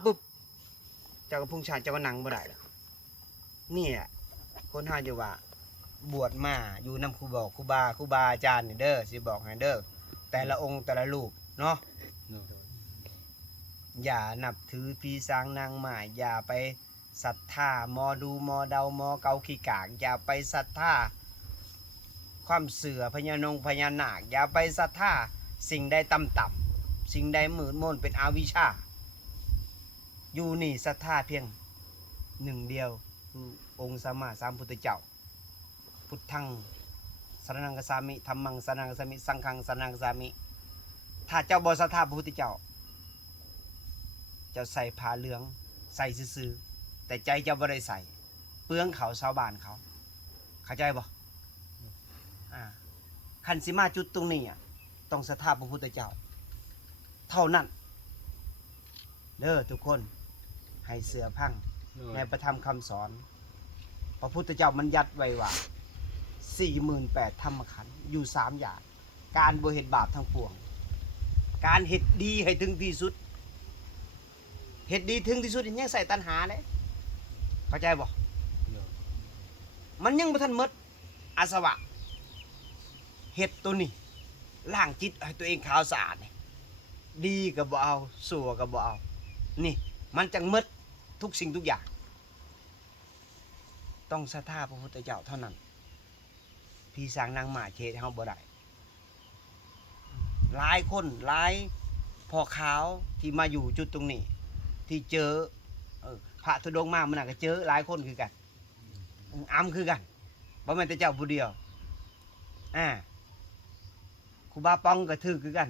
ปุ๊บเจ้ากระพุ่งชาเจ้าก็นั่งบ่ได้แล้วนี่แหละคนห้าจะว่าบวชมาอยู่นำครูบอกครูบาอาจารย์นี่เด้อสิบอกให้เด้อแต่ละองค์แต่ละรูปเนาะอย่านับถือพี่สางนางหมายอย่าไปศรัทธาหมอดูหมอเดาหมอเกาขี้กากอย่าไปศรัทธาความเสือพญานาคอย่าไปศรัทธาสิ่งใดต่ำๆสิ่งใดมืดมนเป็นอวิชชาอยู่นี่ศรัทธาเพียงหนึ่งเดียวองค์สัมมาสัมพุทธเจ้าพุทธังสรณังคัจฉามิธัมมังสรณังคัจฉามิสังฆังสรณังคัจฉามิถ้าเจ้าบ่ศรัทธาพระพุทธเจ้าเจ้าใส่ผ้าเหลืองใส่ซื่อๆแต่ใจเจ้าบ่ได้ใส่เปลืองเขาชาวบ้านเขาเข้าใจบ่คันสิมาจุดตรงนี้ต้องศรัทธาพระพุทธเจ้าเท่านั้นเด้อทุกคนให้เสือพังในประธรรมคำสอนพระพุทธเจ้ามันยัดไว้ว่า48,000 ธรรมขันธ์อยู่3อย่างการบ่เฮ็ดบาปทั้งปวงการเฮ็ดดีให้ถึงที่สุดเฮ็ดดีถึงที่สุดยังใส่ตัณหาเลยเข้าใจบ่มันยังบ่ทันหมดอาสวะเฮ็ดตัวนี้ล้างจิตให้ตัวเองขาวสะอาดนี่ดีก็บ่เอาชั่วก็บ่เอานี่มันจังหมดทุกสิ่งทุกอย่างต้องศรัทธาพระพุทธเจ้าเท่านั้นพี่สางนางหมาเชดเฮาบ่ได้หลายคนหลายพ่อขาวที่มาอยู่จุดตรงนี้ที่เจอพระธุดงค์มามันน่ะก็เจอหลายคนคือกันคือกันบ่แม่นแต่เจ้าผู้เดียวครูบาปองก็ถือคือกัน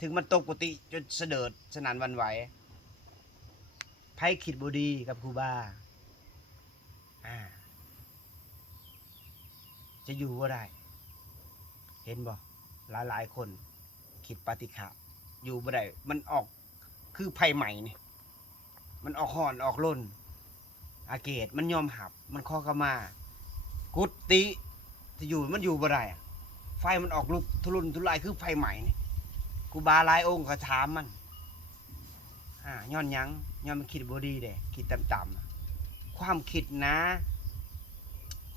ถึงมันตกปกติจนเสดิร์ดสนั่นหวั่นไหวไผคิดบ่ดีกับครูบาจะอยู่ก็ได้เห็นบ่หลายคนคิดปฏิฆะอยู่บ่ได้มันออกคือไผใหม่นี่มันออกห่อนออกล้นอาเกตมันยอมหับมันขอเข้ามากุฏิจะอยู่มันอยู่บ่ได้ไฟมันออกลุกทุรุนทุรายคือไฟใหม่นี่กูบาหลายองค์เขาถามมันย้อนยังย้อนมันคิดบ่ดีเด้คิดต่ำๆความคิดนะ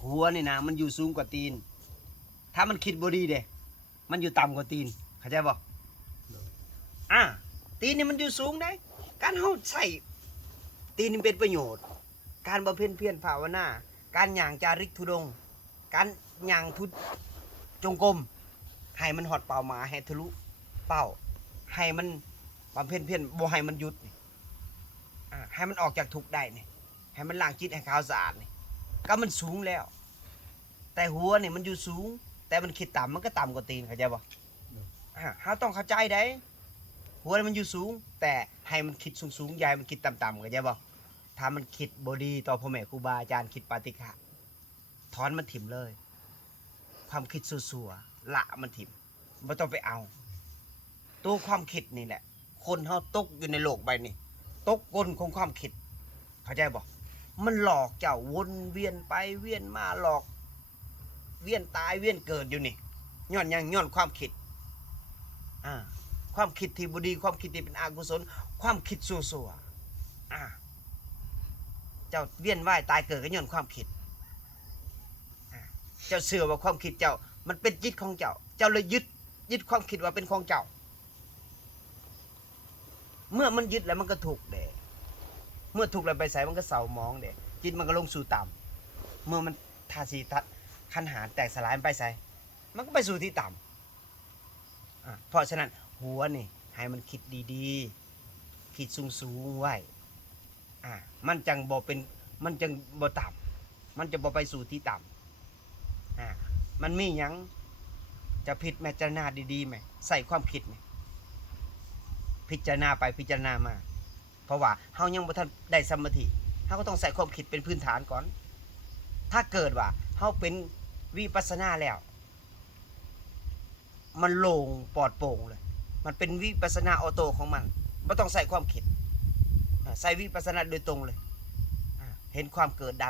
หัวนี่นะมันอยู่สูงกว่าตีนถ้ามันคิดบ่ดีเด้มันอยู่ต่ำกว่าตีนเข้าใจบ่ตีนนี่มันอยู่สูงได้การเฮาใส่ตีนนี่เป็นประโยชน์การบำเพ็ญเพียรภาวนาการย่างจาริกธุดงค์การย่างทุจงกรมให้มันหอดเป้าหมายให้ทะลุเป้าให้มันบำเพ็ญเพียรบ่ให้มันหยุดให้มันออกจากทุกข์ได้นี่ให้มันล้างจิตให้ขาวสะอาดนี่ก็มันสูงแล้วแต่หัวนี่มันอยู่สูงแต่มันคิดต่ำมันก็ต่ำกว่าตีนเข้าใจบ่เราต้องเข้าใจได้หัวมันอยู่สูงแต่ให้มันคิดสูงๆอย่าให้มันคิดต่ำๆเข้าใจบ่ถ้ามันคิดบ่ดีต่อพ่อแม่ครูบาอาจารย์คิดปฏิฆะถอนมันถิ่มเลยความคิดสั่วๆละมันถิ่มไม่ต้องไปเอาตัวความคิดนี่แหละคนเขาตกอยู่ในโลกใบนี้ตกกลของความคิดเข้าใจบ่มันหลอกเจ้าวนเวียนไปเวียนมาหลอกเวียนตายเวียนเกิดอยู่นี่ย้อนยังย้อนความคิดความคิดที่บ่ดีความคิดที่เป็นอกุศลความคิดสั่วๆเจ้าเวียนว่ายตายเกิดก็ย้อนความคิดเจ้าเชื่อว่าความคิดเจ้ามันเป็นจิตของเจ้าเจ้าเลยยึดความคิดว่าเป็นของเจ้าเมื่อมันยึดแล้วมันก็ถูกเด้เมื่อถูกแล้วไปใส่มันก็เศร้ามองเด้จิตมันก็ลงสู่ต่ำเมื่อมันธาตุสี่ธาตุขันธ์หารแตกสลายไปใส่มันก็ไปสู่ที่ต่ำเพราะฉะนั้นหัวนี่ให้มันคิดดีๆคิดสูงไว้มันจังบ่เป็นมันจังบ่ต่ำมันจะบ่ไปสู่ที่ต่ำมันมีหยังจะพิจารณาดีๆไหมใส่ความคิดไหมพิจารณาไปพิจารณามาเพราะว่าเฮายังบ่ทันได้สมาธิเฮาก็ต้องใส่ความคิดเป็นพื้นฐานก่อนถ้าเกิดว่าเฮาเป็นวิปัสสนาแล้วมันโล่งปลอดโปร่งเลยมันเป็นวิปัสสนาออโต้ของมันไม่ต้องใส่ความคิดใส่วิปัสสนาโดยตรงเลยเห็นความเกิดดั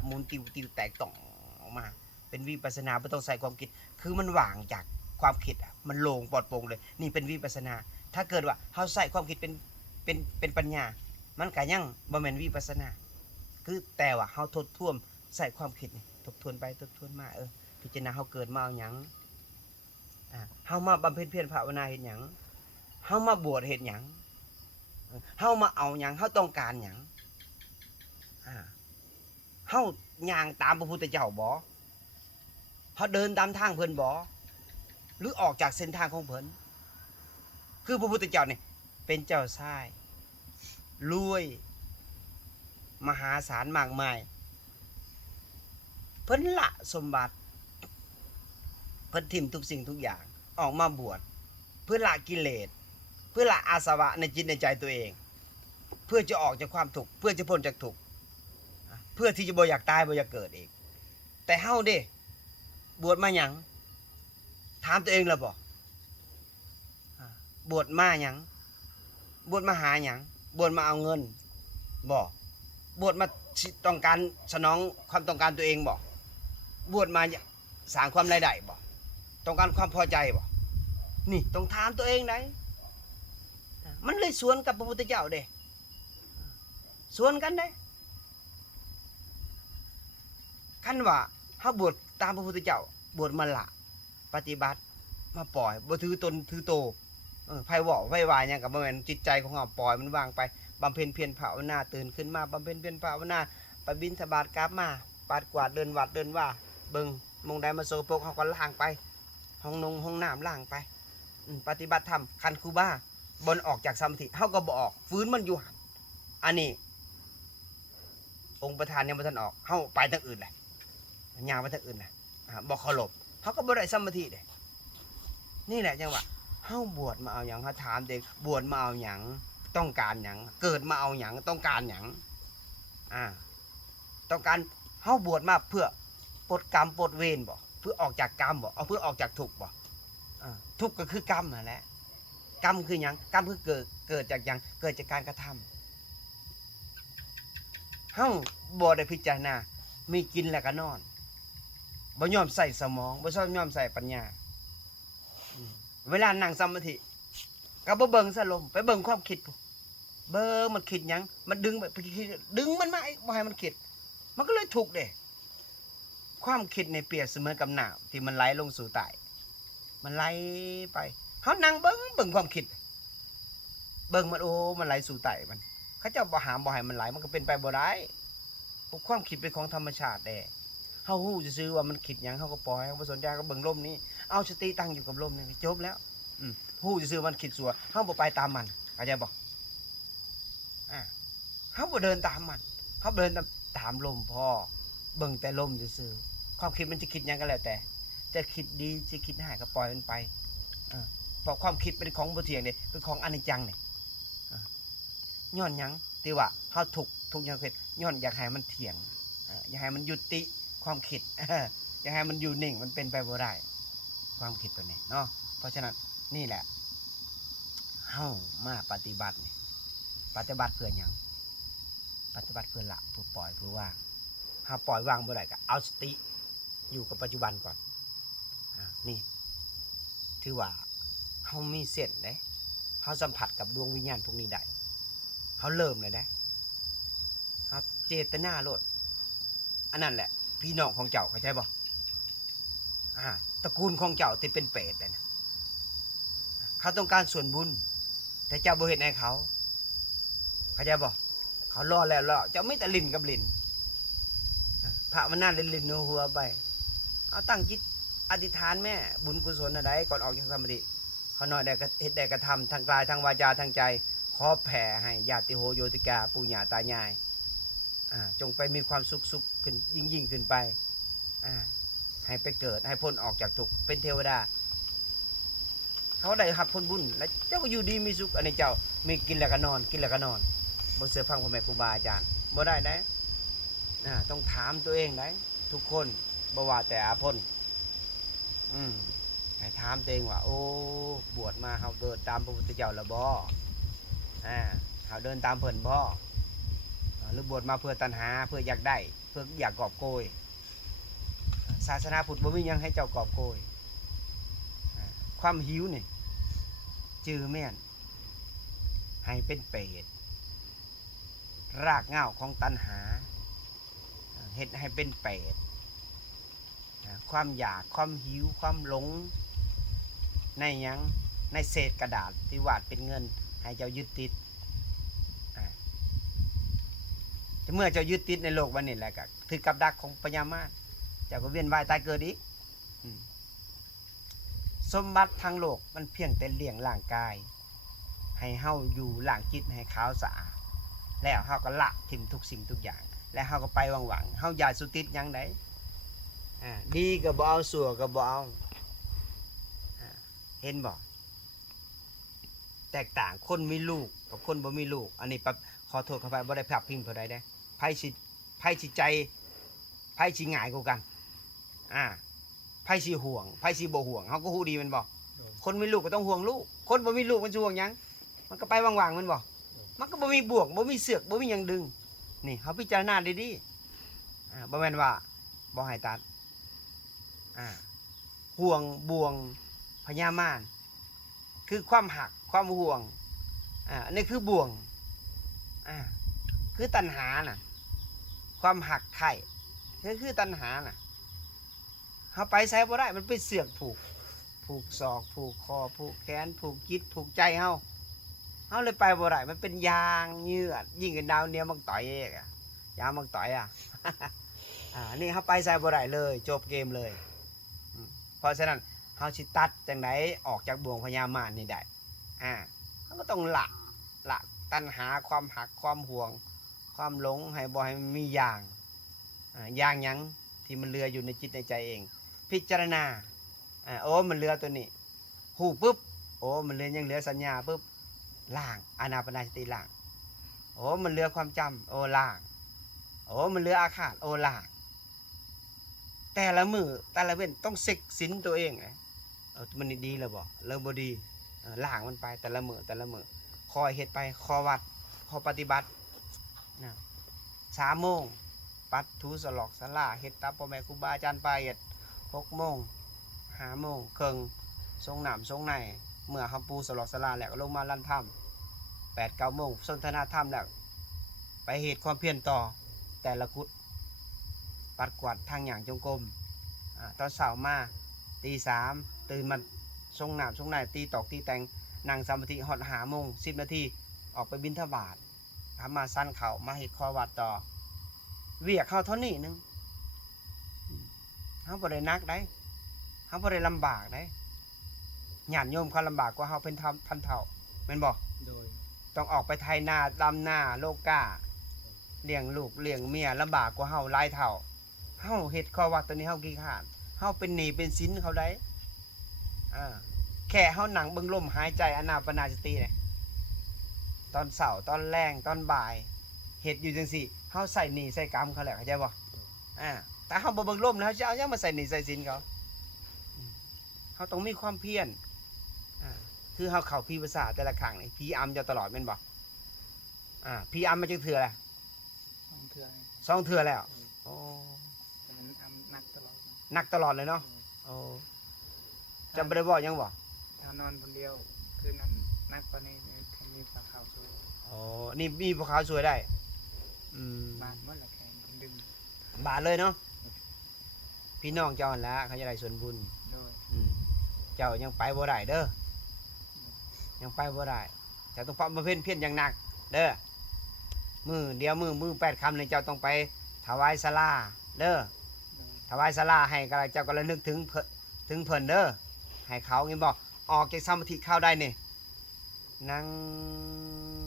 บหมุนติวแตกต่องออกมาเป็นวิปัสสนาไม่ต้องใส่ความคิดคือมันว่างจากความคิดมันโล่งปลอดโปร่งเลยนี่เป็นวิปัสสนาถ้าเกิดว่าเฮาใส่ความคิดเป็นปัญญา มันก็ยังบ่แม่นวิปัสสนาคือแต่ว่าเฮาทบทวนใส่ความคิดนี่ทบทวนไปทบทวนมาพิจารณาเฮาเกิดมาเอาหยังเฮามาบำเพ็ญเพียรภาวนาเฮ็ดหยังเฮามาบวชเฮ็ดหยังเฮามาเอาหยังเฮาต้องการหยังเฮาย่างตามพระพุทธเจ้าบ่เฮาเดินตามทางเพิ่นบ่หรือออกจากเส้นทางของเพิ่นคือพระพุทธเจ้านี่เป็นเจ้าชายรวยมหาศาลมากมายเพิ่นละสมบัติเพิ่นทิ่มทุกสิ่งทุกอย่างออกมาบวชเพื่อละกิเลสเพื่อละอาสวะในจิตในใจตัวเองเพื่อจะออกจากความทุกข์เพื่อจะพ้นจากทุกข์เพื่อที่จะบ่อยากตายบ่อยากเกิดอีกแต่เฮาเด้บวชมาหยังถามตัวเองแล้วบ่บวชมาหยังบวชมาหาหยังบวชมาเอาเงินบ่บวชมาต้องการสนองความต้องการตัวเองบ่บวชมาสร้างความรายได้บ่ต้องการความพอใจบ่นี่ต้องถามตัวเองได้มันเลยสวนกับพระพุทธเจ้าเด้สวนกันได้คันว่าเฮาบวชตามพระพุทธเจ้าบวชมาละปฏิบัติมาปล่อยบ่ถือตนถือโตไผเว้าไผว่าหยังก็บ่แม่นจิตใจของเฮาปล่อยมันวางไปบำเพ็ญเพียรภาวนาตื่นขึ้นมาบำเพ็ญเพียรภาวนาไปบิณฑบาตกลับมาปาดกวาดเดินวัดเดินว่าเบิ่งมองใดมาโสโครกเฮาก็ล้างไปห้องนงห้องน้ำล้างไปปฏิบัติธรรมคันครูบาบนออกจากสมาธิเฮาก็บ่ออกฟื้นมันอยู่หั่นอันนี้องค์ประธานยังบ่ทันออกเฮาไปทางอื่นแหละย่างไปทางอื่นแหละบ่เคารพเฮาก็บ่ได้สมาธิเด้นี่แหละจังว่าเฮาบวชมาเอาหยังเฮาถามเด็กบวชมาเอาหยังต้องการหยังเกิดมาเอาหยังต้องการหยังต้องการเฮาบวชมาเพื่อปลดกรรมปลดเวรบ่เพื่อออกจากกรรมบ่เอาเพื่อออกจากทุกข์บ่ทุกข์ก็คือกรรมนั่นแหละกรรมคือหยังกรรมคือเกิดจากหยังเกิดจากการกระทำเฮาบ่ได้พิจารณามีกินแล้วก็นอนบ่ยอมใส่สมองบ่ยอมใส่ปัญญาเวลานั่งสมาธิก็บ่เบิ่งซะลมไปเบิ่งความคิดเบิ่งมันคิดหยังมันดึงไปคิดดึงมันมาบ่ให้มันคิดมันก็เลยทุกข์เด้ความคิดในเปรียบเสมือนกับน้ำที่มันไหลลงสู่ใต้มันไหลไปเฮานั่งเบิ่งความคิดเบิ่งมันโอ้มันไหลสู่ใต้มันเขาเจ้าบ่หามบ่ให้มันไหลมันก็เป็นไปบ่ได้ความคิดเป็นของธรรมชาติเด้เฮาฮู้ซื่อๆว่ามันคิดหยังเฮาก็ปล่อยเฮาบ่สนใจก็เบิ่งลมนี้เอาสติตั้งอยู่กับลมนี่จบแล้วฮู้ซื่อๆมันคิดสัวเฮาบ่ไปตามมันเข้าใจบ่เฮาบ่เดินตามมันเฮาเดินตามลมพอเบิ่งแต่ลมซื่อๆความคิดมันจะคิดหยังก็แล้วแต่จะคิดดีจะคิดร้ายก็ปล่อยมันไปเพราะความคิดเป็นของบ่เที่ยงนี่เป็นของอนิจจังนี่ย้อนหยังที่ว่าเฮาทุกข์หยังเฮ็ดย้อนอยากให้มันเที่ยงอยากให้มันยุติความคิดอยากให้มันอยู่นิ่งมันเป็นไปบ่ได้ความคิดตัวนี้เนาะเพราะฉะนั้นนี่แหละเฮามาปฏิบัตินี่ปฏิบัติเพื่อหยังปฏิบัติเพื่อละเพื่อปล่อยเพื่อว่างเฮาปล่อยวางบ่ได้ก็เอาสติอยู่กับปัจจุบันก่อนนี่ถือว่าเฮามีเส้นเด้เฮาสัมผัสกับดวงวิญญาณพวกนี้ได้เฮาเริ่มเลยเด้เฮาเจตนาโลดอันนั้นแหละพี่น้องของเจ้าเข้าใจบ่ตระกูลของเจ้าที่เป็นเปรตเลยนะเขาต้องการส่วนบุญแต่เจ้าบ่เฮ็ดให้เขาเข้าใจบ่เขารอแล้วรอเจ้าไม่แต่ลิ้นกับลิ้นพระมันน่าลิ้นๆหัวไปเอาตั้งจิตอธิษฐานแม่บุญกุศลอะไรก่อนออกจากสมาธิเขาน้อยได้เฮ็ดได้กระทำทางกายทางวาจาทางใจขอแผ่ให้ญาติโหโยติกาปู่ย่าตายายจงไปมีความสุขขึ้นยิ่งขึ้นไปให้ไปเกิดให้พ้นออกจากทุกข์เป็นเทวดาเขาได้รับผลบุญแล้วเจ้าก็อยู่ดีมีสุขอันนี้เจ้ามีกินแล้วก็นอนกินแล้วก็นอนบ่เสือฟังพ่อแม่ครูบาอาจารย์บ่ได้นะต้องถามตัวเองได้ทุกคนบ่ว่าแต่อาพลให้ถามตัวเองว่าโอ้บวชมาเฮาเดินตามพระพุทธเจ้าแล้วบ่เฮาเดินตามเพิ่นบ่หรือบวชมาเพื่อตัณหาเพื่ออยากได้เพื่ออยากกอบโกยศาสนาพุทธบ่มีหยังให้เจ้ากอบโกยความหิวนี่จือแม่นให้เป็นเปรต รากเหง้าของตัณหาเฮ็ดให้เป็นเปรตความอยากความหิวความหลงในหยังในเศษกระดาษที่วาดเป็นเงินให้เจ้ายึดติดเมื่อเจ้ายึดติดในโลกวันนี้แหละก็ถือกับดักของพญามารเจ้าก็เวียนว่ายตายเกิดอีกสมบัติทางโลกมันเพียงแต่เลี้ยงร่างกายให้เฮาอยู่ล่างจิตให้ขาวสะอาดแล้วเฮาก็ละทิ้งทุกสิ่งทุกอย่างแล้วเฮาก็ไปหวังเฮาอย่าสุติดหยังไดดีก็บ่เอาชั่วก็บ่เอาเห็นบ่แตกต่างคนมีลูกกับคนบ่มีลูกอันนี้ขอโทษเข้าไปบ่ได้พาดพิงผู้ใดเด้ไผสิใจไผสิง่ายกว่ากันไผสิห่วงไผสิบ่ห่วงเฮาก็ฮู้ดีแม่นบ่คนมีลูกก็ต้องห่วงลูกคนบ่มีลูกมันสิห่วงหยังมันก็ไปว่างๆแม่นบ่มันก็บ่มีบ่วงบ่มีเสือกบ่มีหยังดึงนี่เฮาพิจารณาดีๆบ่แม่นว่าบ่ให้ตัดห่วงบ่วงพญามารคือความหักความห่วงอันนี้คือบ่วงคือตัณหาน่ะความหักไข่คือตัณหาน่ะเฮาไปใช้บ่ได้มันเป็นเสือกผูกศอกผูกคอผูกแขนผูกจิตผูกใจเฮาเลยไปบ่ได้มันเป็นยางเยือกยิ่งกันดาวเหนียวมักต่อยยางมักต่อยนี่เฮาไปใช้บ่ได้เลยจบเกมเลยเพราะฉะนั้นเฮาสิตัดจังได๋ออกจากบ่วงพญามารนี่ได้เฮาก็ต้องละตัณหาความหักความห่วงความหลงให้บ่ให้มีอย่างหยังที่มันเลืออยู่ในจิตในใจเองพิจารณาโอ้มันเลือตัวนี้หูปุ๊บโอ้มันเลือยังเหลือสัญญาปุ๊บล่างอานาปานสติล่างโอ้มันเลือความจำโอ้ล่างโอ้มันเลืออาฆาตโอ้ล่างแต่ละมือแต่ละเว้นต้องเสกสินตัวเองมันดีแล้วบ่เริ่มบ่ดีล่างมันไปแต่ละมือคอยเฮ็ดไปคอวัดคอปฏิบัติ3 โมงปัดถูสลอกสลาเฮ็ดตามพ่อแม่ครูบาอาจารย์ไปเฮ็ด6 โมง5 โมงครึ่งทรงน้ำทรงในเมื่อเฮาปูสลอกสลาแล้วก็ลงมาลั่นถ้ำ8 9 โมงสนทนาธรรมแล้วไปเฮ็ดความเพียรต่อแต่ละกุศปัดกวาดทางหยังจงกรมตอนเช้ามาตี 3ตื่นมาทรงน้ำทรงในตีตอกตีแต่งนั่งสมาธิฮอด5 โมง10 นาทีออกไปบิณฑบาตทำมาสั้นเขามาเฮ็ดข้อวัดต่อเวียกเขาเท่านี้นึงเฮาบ่ได้นักได้เฮาบ่ได้ลำบากได้ญาติโยมเขาลำบากกว่าเฮาเป็นพันเฒ่าแม่นบ่โดยต้องออกไปไถนาดำนาโลกาเลี้ยงลูกเลี้ยงเมียลำบากกว่าเฮาหลายเท่าเฮาเฮ็ดข้อวัดตัวนี้เฮาขี้คร้านเฮาเป็นหนี้เป็นสินเขาได้แค่เฮานั่งเบิ่งลมหายใจอานาปานสติเนี่ยตอนเช้าตอนแลงตอนบ่ายเฮ็ดอยู่จังซี่เฮาใส่หนี้ใส่กรรมเขาแล้วเข้าใจบ่แต่เฮาบ่เบิ่งลมแล้วเฮาจะเอาหยังมาใส่หนี้ใส่สินเขาเฮาต้องมีความเพียรคือเฮาเข้าพีภาษาแต่ละครั้งนี่พีอำจะตลอดแม่นบ่พีอำมาจังเทื่อแหละ2 เทื่อแล้วโอ้มันอำหนักตลอดเลยเนาะโอ้จะบ่ได้บอกหยังบ่ถ้านอนคนเดียวคืนนั้นนักกว่านี้มีปลาขาวสวยนี่มีปลาขาวสวยได้บานว่าละแข่งดึงบาทเลยเนาะพี่น้องเจ้าหั่นล่ะเขาจะได้ส่วนบุญโดยเจ้ายังไปบ่ได้เด้อยังไปบ่ได้เจ้าต้องบำเพ็ญเพียรอย่างหนักเด้อมือเดียวมือ8 ค่ำเลยเจ้าต้องไปถวายศาลาเด้อถวายศาลาให้ก็เจ้าก็ระลึกถึงเพิ่นเด้อให้เขางี้บ่ออกจากสมาธิเข้าได้นี่นั่ง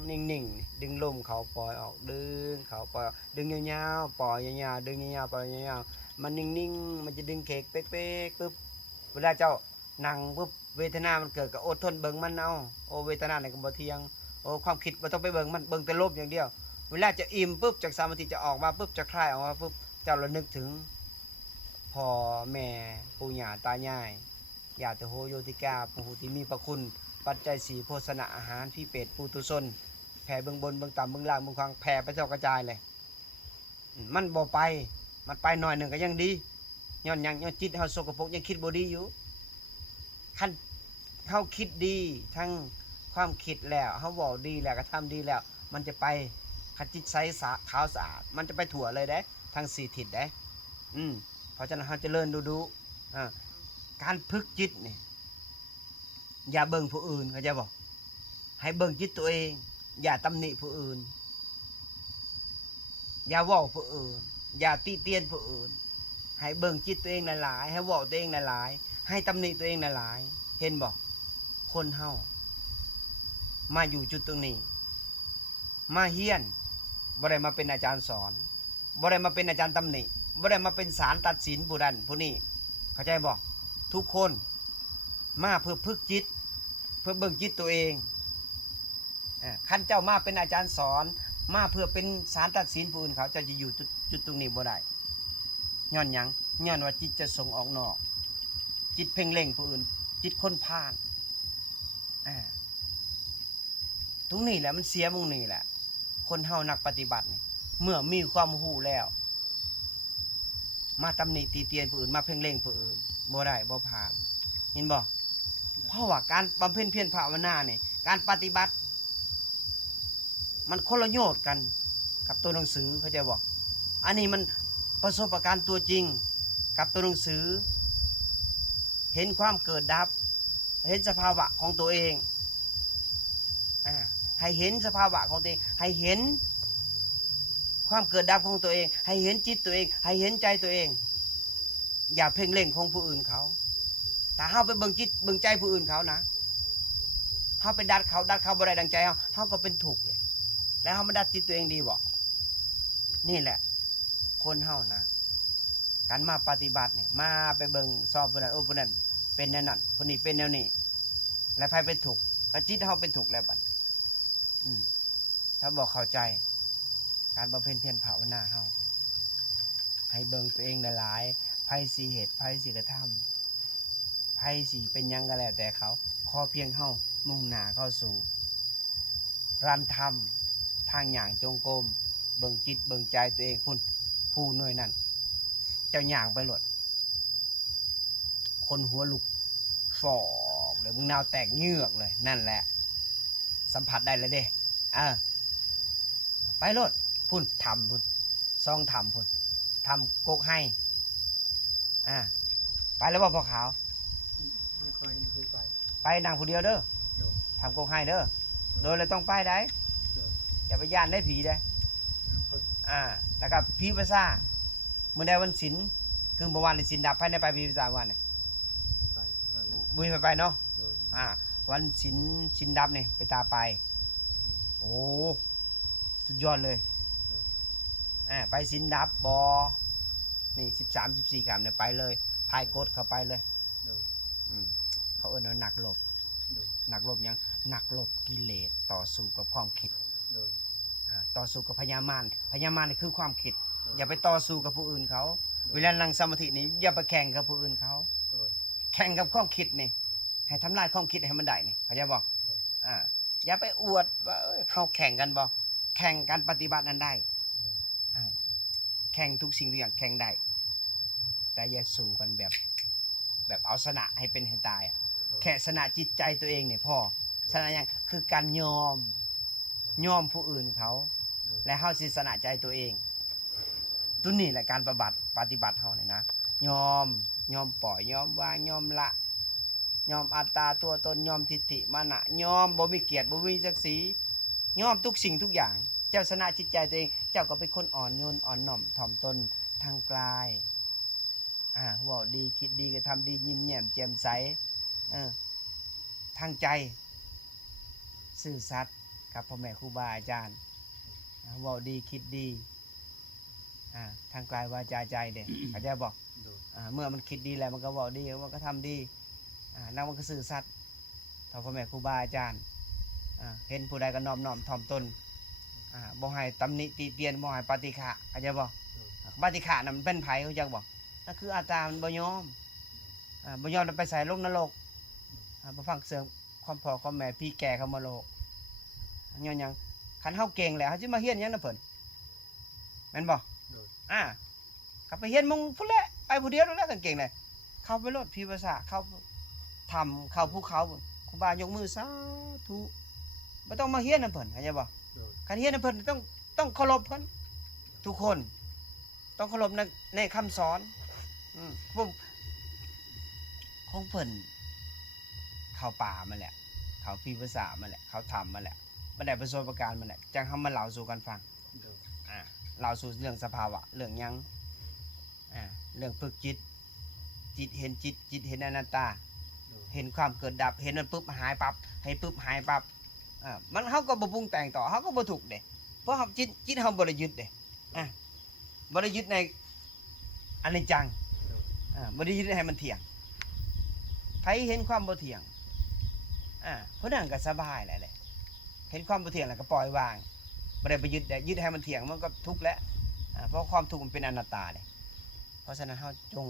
นิ่งๆดึงลมเขาปล่อยออกดึงเขาปล่อยดึงยาวๆปล่อยยาวๆดึงยาวๆปล่อยยาวๆมันนิ่งๆมันจะดึงเขกเป๊กๆปึ๊บเวลาเจ้านั่งปึ๊บเวทนามันเกิดก็อดทนเบิ่งมันเอาโอเวทนาเนี่ยก็บ่เที่ยงโอ้ความคิดบ่ต้องไปเบิ่งมันเบิ่งแต่ลมอย่างเดียวเวลาจะอิ่มปึ๊บจากสมาธิจะออกมาปึ๊บจะคลายออกมาปึ๊บเจ้าระลึกถึงพ่อแม่ปู่ย่าตายายญาติโหโยติกาผู้ที่มีพระคุณปัจจัย4โภชนะอาหารพี่เป็ดปูตุชนแผ่เบื้องบนเบื้องต่ำเบื้องล่างเบื้องข้างแผ่ไปเท่ากระจายเลยมันบ่ไปมันไปหน่อยหนึ่งก็ยังดีย้อนจิตเฮาสกปรกยังคิดบ่ดีอยู่คันเฮาคิดดีทั้งความคิดแล้วเฮาเว้าดีแล้วก็ทำดีแล้วมันจะไป คันจิตใสขาวสะอาดมันจะไปทั่วเลยได้ทั้ง4ทิศได้เพราะฉะนั้นเฮาเจริญดูการฝึกจิตนี่อย่าเบิ่งผู้อื่นเข้าใจบ่ให้เบิ่งจิตตัวเองอย่าตำหนิผู้อื่นอย่าเว้าผู้อื่นอย่าติเตียนผู้อื่นให้เบิ่งจิตตัวเองหลายๆให้เว้าตัวเองหลายๆให้ตำหนิตัวเองหลายๆเห็นบ่คนเฮามาอยู่จุดตรงนี้มาเฮียนบ่ได้มาเป็นอาจารย์สอนบ่ได้มาเป็นอาจารย์ตำหนิบ่ได้มาเป็นศาลตัดสินผู้นั้นผู้นี้เข้าใจบ่ทุกคนมาเพื่อฝึกจิตเพื่อเบิ่งจิตตัวเองคันเจ้ามาเป็นอาจารย์สอนมาเพื่อเป็นศาลตัดสินผู้อื่นเขาเจ้าจะอยู่จุดตรงนี้บ่ได้ย้อนหยังย้อนว่าจิตจะส่งออกนอกจิตเพ่งเล็งผู้อื่นจิตคนพาลตรงนี้แหละมันเสียมุงนี่แหละคนเฮานักปฏิบัตินี่เมื่อมีความรู้แล้วมาตำหนิตีเตียนผู้อื่นมาเพ่งเล็งผู้อื่นบ่ได้บ่ผ่านเห็นบ่เพราะว่าการบำเพ็ญเพียรภาวนาเนี่ยการปฏิบัติมันคนละโยชน์กันกับตัวหนังสือเข้าใจบ่อันนี้มันประสบการณ์ตัวจริงกับตัวหนังสือเห็นความเกิดดับเห็นสภาวะของตัวเองให้เห็นสภาวะของตัวเองให้เห็นความเกิดดับของตัวเองให้เห็นจิตตัวเองให้เห็นใจตัวเองอย่าเพ่งเล็งของผู้อื่นเขาแต่เฮาไปเบิ่งจิตเบิ่งใจผู้อื่นเขานะเฮาไปดัดเขาบ่ได้ดังใจเฮาก็เป็นทุกข์เลยแล้วเฮามาดัดจิตตัวเองดีบ่นี่แหละคนเฮานะการมาปฏิบัติเนี่ยมาไปเบิ่งสอบผู้นั้นผู้นั้นเป็นแนวนั้นผู้นี้เป็นแนวนี้แล้วไผเป็นทุกข์ก็จิตเฮาเป็นทุกข์แล้วบัดถ้าบอกเข้าใจการบำเพ็ญเพียรภาวนาเฮาให้เบิ่งตัวเองหลายๆไผสิเหตุไผสิกระทำไผสิเป็นหยังก็แล้วแต่เขาขอเพียงเฮามุ่งหน้าเข้าสู่รันธรรมทางหย่างจงกรมเบิ่งจิตเบิ่งใจตัวเองพุ่นผู้หน่วยนั้นเจ้าหย่างไปหลดคนหัวลุกฟอกเลยมึงนาวแตกเงือกเลยนั่นแหละสัมผัสได้เลยเด้ไปโลดพุ่นทำพุ่นซองทำพุ่นทำกกให้ไปแล้วบ่พ่อขาวไม่ค่อยไม่เคยไป ไปนางผู้เดียวเด้อทำกกให้เด้อโดยเราต้องไปได้อย่าไปย่านได้ผีได้แล้วก็ผีภาษาเมื่อใดวันศิลคือเมื่อวานในศิลดับภายในไปผีภาษาวันเนี่ยบุญไปเนาะวันศิลดับเนี่ยไปตาไปโอ้สุดยอดเลยไปศิลดับบอนี่13-14 คำเนี่ยไปเลยพายกดเข้าไปเลยเขาเอิ้นว่านักลบนักลบยังนักลบกิเลสต่อสู้กับความคิดต่อสู้กับพญามารนี่คือความคิดอย่าไปต่อสู้กับผู้อื่นเขาเวลานั่งสมาธินี่อย่าไปแข่งกับผู้อื่นเขาแข่งกับความคิดนี่ให้ทำลายความคิดให้มันได้นี่เข้าใจบ่อย่าไปอวดว่าเขาแข่งกันบ่แข่งกันปฏิบัตินั้นได้แข่งทุกสิ่งทุกอย่างแข่งได้แต่อย่าสู้กันแบบเอาชนะให้เป็นให้ตายแค่ชนะจิตใจตัวเองเนี่ยพ่อชนะอย่างคือการยอมผู้อื่นเขาและเฮาสิชนะใจตัวเองตัวนี้แหละการปฏิบัติเฮาเนี่ยนะยอมปล่อยยอมวางยอมละยอมอัตตาตัวตนยอมทิฏฐิมานะยอมบ่มีเกียรติบ่มีศักดิ์ศรียอมทุกสิ่งทุกอย่างเจ้าชนะจิตใจตัวเองเจ้าก็เป็นคนอ่อนโยนอ่อนน้อมถ่อมตนทางกายเว้าดีคิดดีก็ทำดียิ้มแย้มแจ่มใสทางใจซื่อสัตย์กับพ่อแม่ครูบาอาจารย์เว้าดีคิดดีทางกายวาจาใจเด้เข้าใจบ่เมื่อมันคิดดีแล้วมันก็เว้าดีมันก็ทำดีนั่นมันก็ซื่อสัตย์ต่อพ่อแม่ครูบาอาจารย์เห็นผู้ใดก็น้อมถ่อมตนบ่ให้ตำหนิติเตียนบ่ให้ปฏิฆะเข้าใจบ่ปฏิฆะน่ะมันเป็นไผเข้าใจบ่นั่นคืออาตามันบ่ยอมไปใส่ลงนรกบ่ฟังเสียงความพ่อความแม่พี่แก่เขามาโลกย้อนหยังคันเฮาเก่งแล้วเฮาสิมาเฮียนหยังนำเพิ่นแม่นบ่กลับไปเฮียนมึงพุ่นแหละไปผู้เดียวนั่นแหละกันเก่งเลยเข้าไปโลดพี่ภาษาเข้าทำเข้าภูเขาครูบายกมือสาธุบ่ต้องมาเฮียนนำเพิ่นเข้าใจบ่คันเฮียนนำเพิ่นต้อง ต้องเคารพเพิ่นทุกคนต้องเคารพในคำสอนผมของเพิ่นเข้าป่ามาแหละเขาพิภาษามาแหละเขาทำมาแหละบ่ได้ประสบการณ์มาแหละจังเฮามาเล่าสู่กันฟังเล่าสู่เรื่องสภาวะเรื่องหยังเรื่องฝึกจิตเห็นจิตเห็นอนัตตาเห็นความเกิดดับเห็นมันปุ๊บหายปั๊บให้ปุ๊บหายปั๊บมันเฮาก็บ่ปรุงแต่งต่อเฮาก็บ่ถูกเด้เพราะจิตเฮาบ่ได้ยึดเด้บ่ได้ยึดในอนิจจังบ่ได้ยึดให้มันเที่ยงไผเห็นความบ่เที่ยงผู้นั้นก็สบายแหละเห็นความบ่เที่ยงแล้วก็ปล่อยวางบ่ได้ไปยึดให้มันเที่ยงมันก็ทุกข์แล้วเพราะความทุกข์มันเป็นอนัตตาเด้เพราะฉะนั้นเฮาจง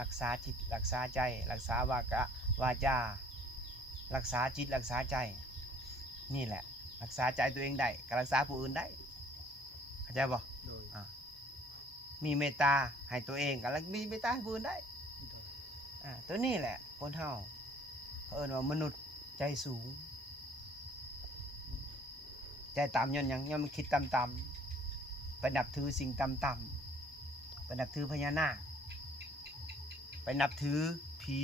รักษาจิตรักษาใจรักษาวาจารักษาจิตรักษาใจนี่แหละรักษาใจตัวเองได้ก็รักษาผู้อื่นได้เข้าใจบ่มีเมตตาให้ตัวเองก็มีเมตตาให้ผู้อื่นได้ตัวนี้แหละคนเฮาเอิ้นว่ามนุษย์ใจสูงใจต่ำย้อนหยังย้อนมันคิดต่ำๆไปนับถือสิ่งต่ำๆไปนับถือพญานาคไปนับถือผี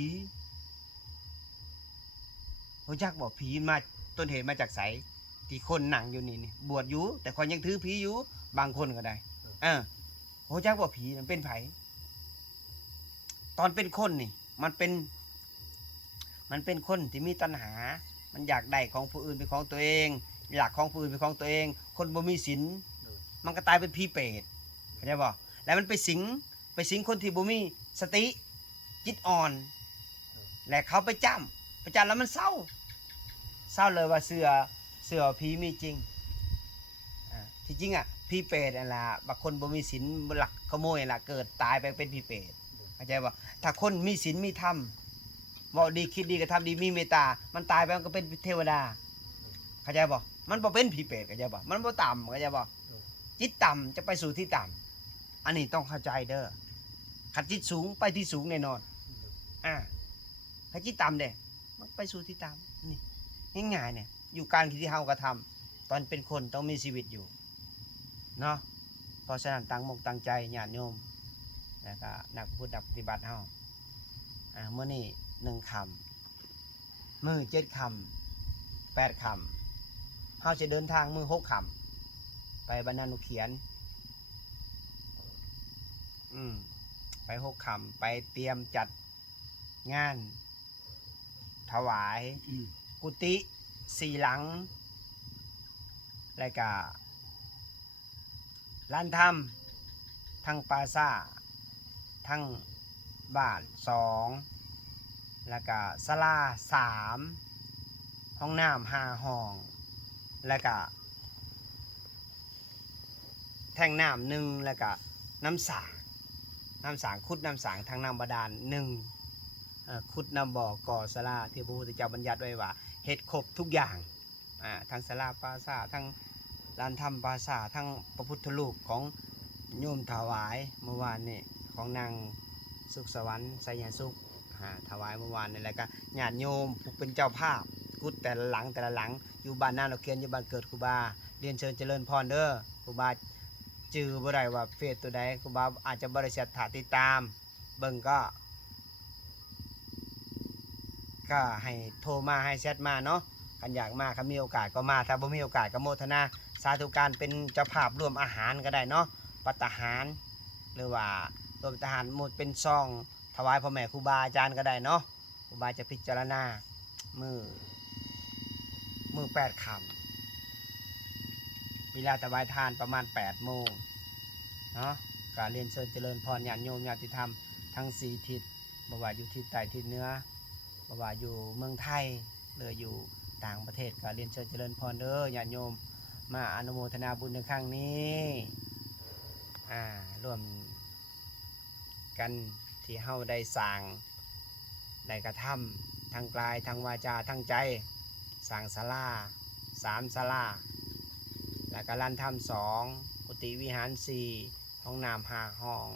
รู้จักบ่ผีมาต้นเหตุมาจากไสที่คนนั่งอยู่นี่บวชอยู่แต่คนยังถือผีอยู่บางคนก็ได้รู้จักบ่ผีมันเป็นไผตอนเป็นคนนี่มันเป็นคนที่มีตัณหามันอยากได้ของผู้อื่นเป็นของตัวเองอยากของผู้อื่นเป็นของตัวเองคนบ่มีศีลมันก็ตายเป็นผีเปรตเข้าใจบ่แล้วมันไปสิงคนที่บ่มีสติจิตอ่อนและเขาไปจ้ำแล้วมันเศร้าเลยว่าเสือผีมีจริงที่จริงผีเปรตนั่นล่ะบางคนบ่มีศีลหลักขโมยล่ะเกิดตายไปเป็นผีเปรตเข้าใจบ่ถ้าคนมีศีลมีธรรมบ่ดีคิดดีกระทำดีมีเมตตามันตายไปมันก็เป็นเทวดาเข้าใจบ่มันบ่เป็นผีเปรตเข้าใจบ่มันบ่ต่ำเข้าใจบ่จิตต่ำจะไปสู่ที่ต่ำอันนี้ต้องเข้าใจเด้อขัดจิตสูงไปที่สูงแน่นอนถ้าจิตต่ำเด้มันไปสู่ที่ต่ำนี่ง่ายๆเนี่ยอยู่การที่เฮากระทำตอนเป็นคนต้องมีชีวิตอยู่เนาะเพราะฉะนั้นตั้งมกตั้งใจญาติโยมแล้วก็นักพูดนักปฏิบัติเฮาเมื่อนี้1 คำมือ7 คำ8 คำเฮาจะเดินทางมือ6 คำไปบรรณานุเขียนไป6 คำไปเตรียมจัดงานถวายกุฏิ4 หลังแล้วก็ลานธรรมทั้งปราสาททั้งบ้าน2แล้วก็ศาลา3ห้องน้ำ5 ห้องแล้วก็แท่งน้ำ1แล้วก็น้ำสางขุดน้ำสางทางน้ำบาดาล1ขุดน้ำบ่อก่อศาลาที่พระพุทธเจ้าบัญญัติไว้ว่าเฮ็ดครบทุกอย่างทั้งศาลาปราสาททั้งลานธรรมปราสาททั้งพระพุทธรูปของโยมถวายเมื่อวานนี่ของนางสุขสวรรค์ไสยสุขถวายเมื่อวานนี่แหละก็ญาติโยมผู้เป็นเจ้าภาพกุฏแต่ละหลังอยู่บ้านนาเราเขียนอยู่บ้านเกิดครูบาเรียนเชิญเจริญพรเด้อครูบาจื่อบ่ได้ว่าเฟซตัวใดครูบาอาจจะบ่ได้ศรัทธาติดตามเบิ่งก็ให้โทรมาให้แชทมาเนาะคันอยากมาคันมีโอกาสก็มาถ้าบ่มีโอกาสก็โมทนาสาธุการเป็นเจ้าภาพร่วมอาหารก็ได้เนาะปัตตาหารหรือว่ารวมทหารหมดเป็นซองถวายพ่อแม่ครูบาอาจารย์ก็ได้เนาะครูบาจะพิจารณามือ8 ค่ำเวลาถวายทานประมาณ8 โมงเนาะการเรียนเชิญเจริญพรญาติโยมญาติธรรมทั้ง4 ทิศบ่ว่าอยู่ทิศใต้ทิศเหนือบ่ว่าอยู่เมืองไทยหรืออยู่ต่างประเทศก็เรียนเชิญเจริญพรเด้อญาติโยมมาอนุโมทนาบุญในครั้งนี้ร่วมกันที่เฮาได้สร้างได้กระทำทางกายทางวาจาทางใจสร้างศาลา3 ศาลาแล้วก็ลานธรรม2กุฏิวิหาร4ห้องน้ำ5 ห้อง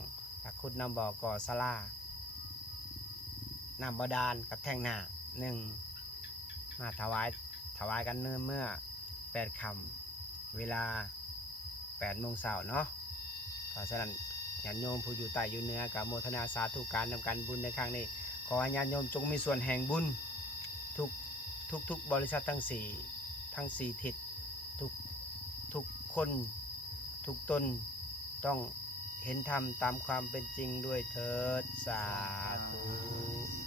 ตะขุดน้ำบ่อก่อศาลาน้ำบาดาลกับแท่งน้ำ1มาถวายกันเมื่อ8 ค่ำ เวลา8 โมงเช้าเนาะเพราะฉะนั้นญาติโยมผู้อยู่ใต้อยู่เหนือกับโมทนาสาธุการนำการบุญในครั้งนี้ขอให้ญาติโยมจงมีส่วนแห่งบุญทุกบริษัททั้งสี่ทิศทุกคนทุกตนต้องเห็นธรรมตามความเป็นจริงด้วยเถิดสาธุ